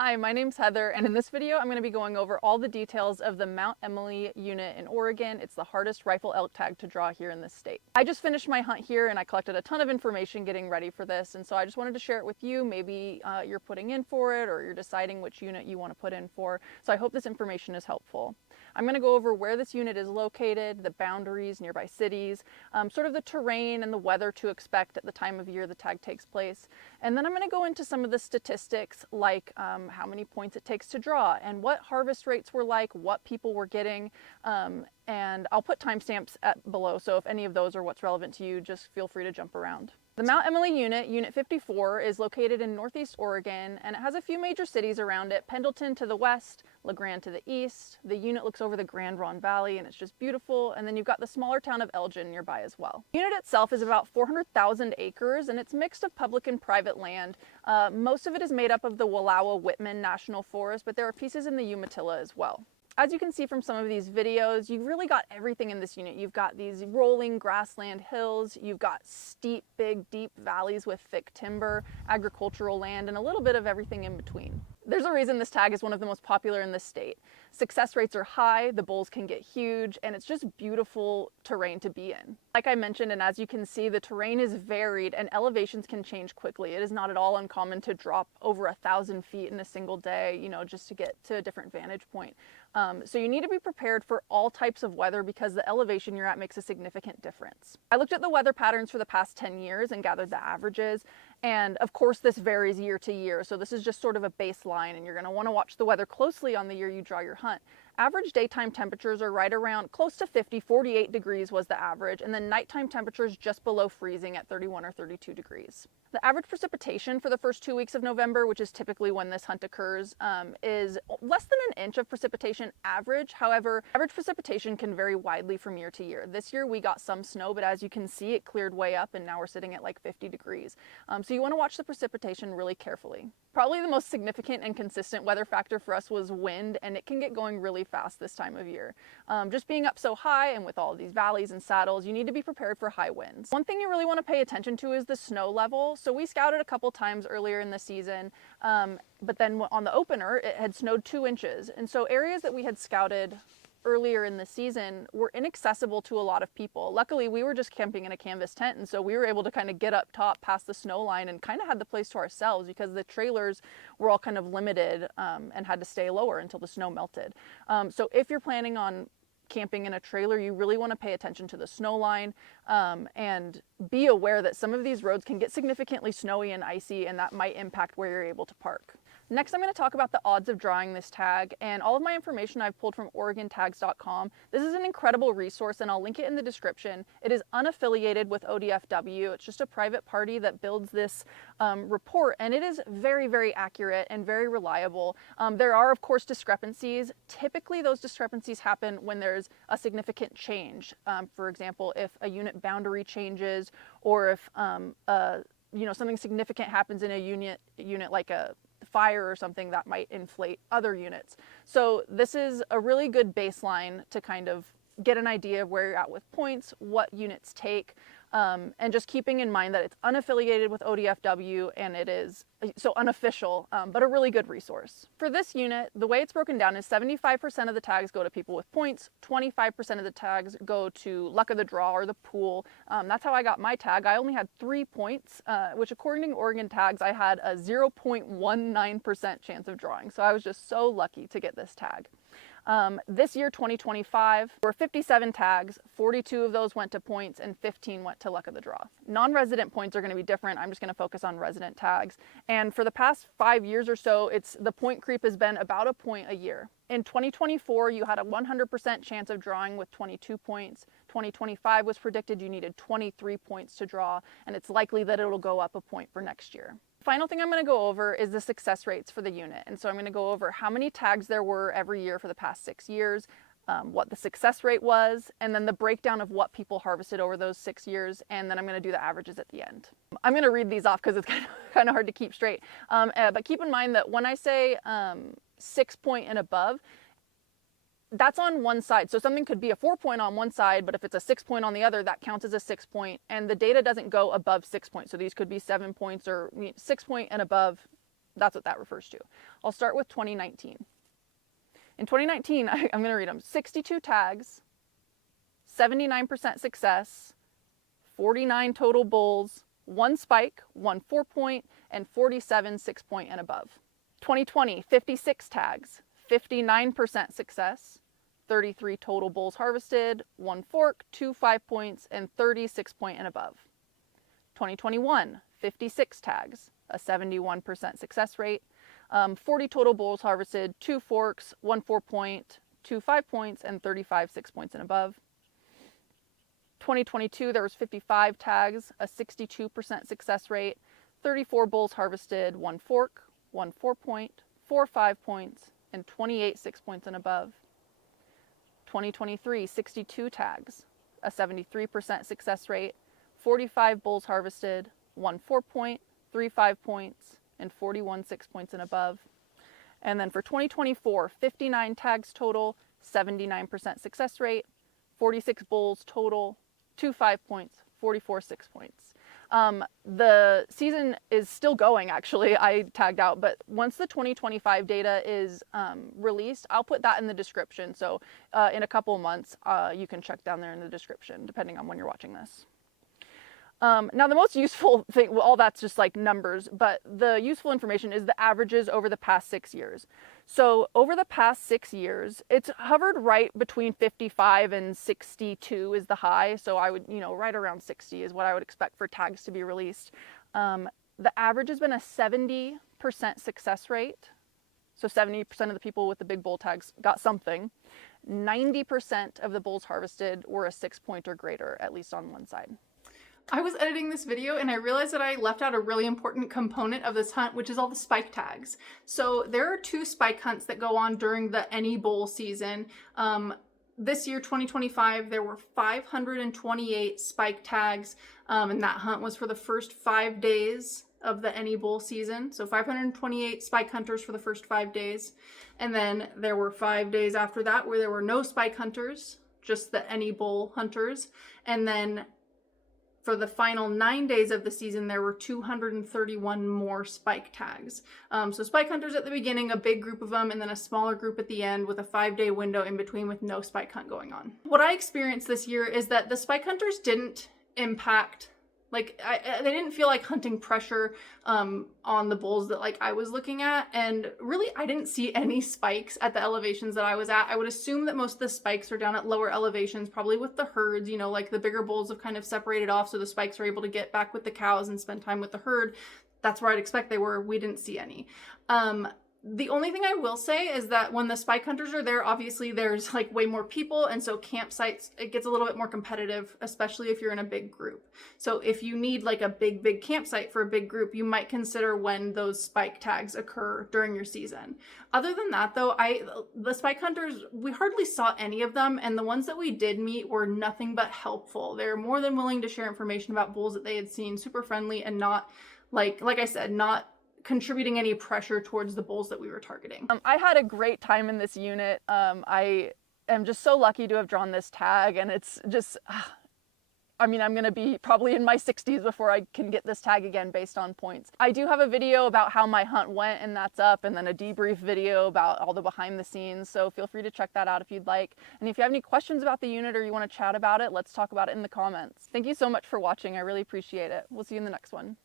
Hi, my name's Heather, and in this video I'm going to be going over all the details of the Mount Emily unit in Oregon. It's the hardest rifle elk tag to draw here in this state. I just finished my hunt here and I collected a ton of information getting ready for this, and so I just wanted to share it with you. Maybe you're putting in for it or you're deciding which unit you want to put in for, so I hope this information is helpful. I'm going to go over where this unit is located, the boundaries, nearby cities, sort of the terrain and the weather to expect at the time of year the tag takes place. And then I'm going to go into some of the statistics like how many points it takes to draw and what harvest rates were like, what people were getting, and I'll put timestamps below, so if any of those are what's relevant to you, just feel free to jump around. The Mount Emily unit, Unit 54, is located in Northeast Oregon, and it has a few major cities around it. Pendleton to the west, La Grande to the east. The unit looks over the Grand Ronde Valley, and it's just beautiful. And then you've got the smaller town of Elgin nearby as well. The unit itself is about 400,000 acres, and it's mixed of public and private land. Most of it is made up of the Wallowa-Whitman National Forest, but there are pieces in the Umatilla as well. As you can see from some of these videos, you've really got everything in this unit. You've got these rolling grassland hills, you've got steep, big, deep valleys with thick timber, agricultural land, and a little bit of everything in between. There's a reason this tag is one of the most popular in this state. Success rates are high, the bulls can get huge, and it's just beautiful terrain to be in. Like I mentioned, and as you can see, the terrain is varied and elevations can change quickly. It is not at all uncommon to drop over 1,000 feet in a single day, just to get to a different vantage point. So you need to be prepared for all types of weather because the elevation you're at makes a significant difference. I looked at the weather patterns for the past 10 years and gathered the averages. And of course this varies year to year. So this is just sort of a baseline, and you're going to want to watch the weather closely on the year you draw your hunt. Average daytime temperatures are right around close to 50, 48 degrees was the average, and then nighttime temperatures just below freezing at 31 or 32 degrees. The average precipitation for the first 2 weeks of November, which is typically when this hunt occurs, is less than an inch of precipitation average. However, average precipitation can vary widely from year to year. This year we got some snow, but as you can see, it cleared way up and now we're sitting at like 50 degrees. So you want to watch the precipitation really carefully. Probably the most significant and consistent weather factor for us was wind, and it can get going really fast this time of year. Just being up so high and with all these valleys and saddles, you need to be prepared for high winds. One thing you really want to pay attention to is the snow level. So we scouted a couple times earlier in the season, but then on the opener, it had snowed 2 inches. And so areas that we had scouted earlier in the season were inaccessible to a lot of people. Luckily, we were just camping in a canvas tent, and so we were able to kind of get up top past the snow line and kind of had the place to ourselves because the trailers were all kind of limited and had to stay lower until the snow melted. So if you're planning on camping in a trailer, you really want to pay attention to the snow line and be aware that some of these roads can get significantly snowy and icy, and that might impact where you're able to park. Next, I'm going to talk about the odds of drawing this tag, and all of my information I've pulled from OregonTags.com. This is an incredible resource, and I'll link it in the description. It is unaffiliated with ODFW. It's just a private party that builds this report, and it is very, very accurate and very reliable. There are, of course, discrepancies. Typically, those discrepancies happen when there's a significant change. For example, if a unit boundary changes, or if something significant happens in a unit like a fire or something that might inflate other units. So this is a really good baseline to kind of get an idea of where you're at with points, what units take, and just keeping in mind that it's unaffiliated with ODFW and it is so unofficial, but a really good resource. For this unit, the way it's broken down is 75% of the tags go to people with points, 25% of the tags go to luck of the draw or the pool. That's how I got my tag. I only had 3 points, which according to Oregon Tags, I had a 0.19% chance of drawing. So I was just so lucky to get this tag. This year, 2025, there were 57 tags, 42 of those went to points and 15 went to luck of the draw. Non-resident points are going to be different. I'm just going to focus on resident tags. And for the past 5 years or so, the point creep has been about a point a year. In 2024, you had a 100% chance of drawing with 22 points. 2025 was predicted you needed 23 points to draw, and it's likely that it'll go up a point for next year. Final thing I'm going to go over is the success rates for the unit. And so I'm going to go over how many tags there were every year for the past 6 years, what the success rate was, and then the breakdown of what people harvested over those 6 years, and then I'm going to do the averages at the end. I'm going to read these off because it's kind of hard to keep straight. But keep in mind that when I say 6 point and above, that's on one side. So something could be a 4 point on one side, but if it's a 6 point on the other, that counts as a 6 point, and the data doesn't go above 6 points. So these could be 7 points or 6 point and above That's what that refers to. I'll start with 2019. In 2019, I'm going to read them. 62 tags, 79% success, 49 total bulls, 1 spike, 1 4-point, and 47 6-point and above. 2020, 56 tags, 59% success, 33 total bulls harvested, 1 fork, 2 5-points, and 30 6-point and above. 2021, 56 tags, a 71% success rate, 40 total bulls harvested, 2 forks, 1 4-point, 2 5-points, and 35 6-points and above. 2022, there was 55 tags, a 62% success rate, 34 bulls harvested, 1 fork, 1 4-point, 4 5-points, and 28 6-points and above. 2023, 62 tags, a 73% success rate, 45 bulls harvested, 1 4-point, 3 5-points, and 41 6-points and above. And then for 2024, 59 tags total, 79% success rate, 46 bulls total, 2 5-points, 44 6-points. The season is still going, actually. I tagged out, but once the 2025 data is released, I'll put that in the description. So in a couple of months, you can check down there in the description, depending on when you're watching this. Now the most useful thing, well, all that's just like numbers, but the useful information is the averages over the past 6 years. So over the past 6 years, it's hovered right between 55 and 62 is the high. So I would, right around 60 is what I would expect for tags to be released. The average has been a 70% success rate. So 70% of the people with the big bull tags got something. 90% of the bulls harvested were a 6-point or greater, at least on one side. I was editing this video and I realized that I left out a really important component of this hunt, which is all the spike tags. So there are 2 spike hunts that go on during the any bull season. This year, 2025, there were 528 spike tags, and that hunt was for the first 5 days of the any bull season. So 528 spike hunters for the first 5 days. And then there were 5 days after that where there were no spike hunters, just the any bull hunters. And then for the final 9 days of the season, there were 231 more spike tags. So spike hunters at the beginning, a big group of them, and then a smaller group at the end with a 5-day window in between with no spike hunt going on. What I experienced this year is that the spike hunters didn't impact, they didn't feel like hunting pressure on the bulls that I was looking at. And really, I didn't see any spikes at the elevations that I was at. I would assume that most of the spikes are down at lower elevations, probably with the herds, the bigger bulls have kind of separated off. So the spikes are able to get back with the cows and spend time with the herd. That's where I'd expect they were. We didn't see any. The only thing I will say is that when the spike hunters are there, obviously there's way more people. And so campsites, it gets a little bit more competitive, especially if you're in a big group. So if you need a big campsite for a big group, you might consider when those spike tags occur during your season. Other than that though, the spike hunters, we hardly saw any of them. And the ones that we did meet were nothing but helpful. They're more than willing to share information about bulls that they had seen, super friendly, and not, like I said, not contributing any pressure towards the bulls that we were targeting. I had a great time in this unit. I am just so lucky to have drawn this tag, and it's just, I'm going to be probably in my 60s before I can get this tag again based on points. I do have a video about how my hunt went, and that's up, and then a debrief video about all the behind the scenes, so feel free to check that out if you'd like. And if you have any questions about the unit or you want to chat about it, let's talk about it in the comments. Thank you so much for watching. I really appreciate it. We'll see you in the next one.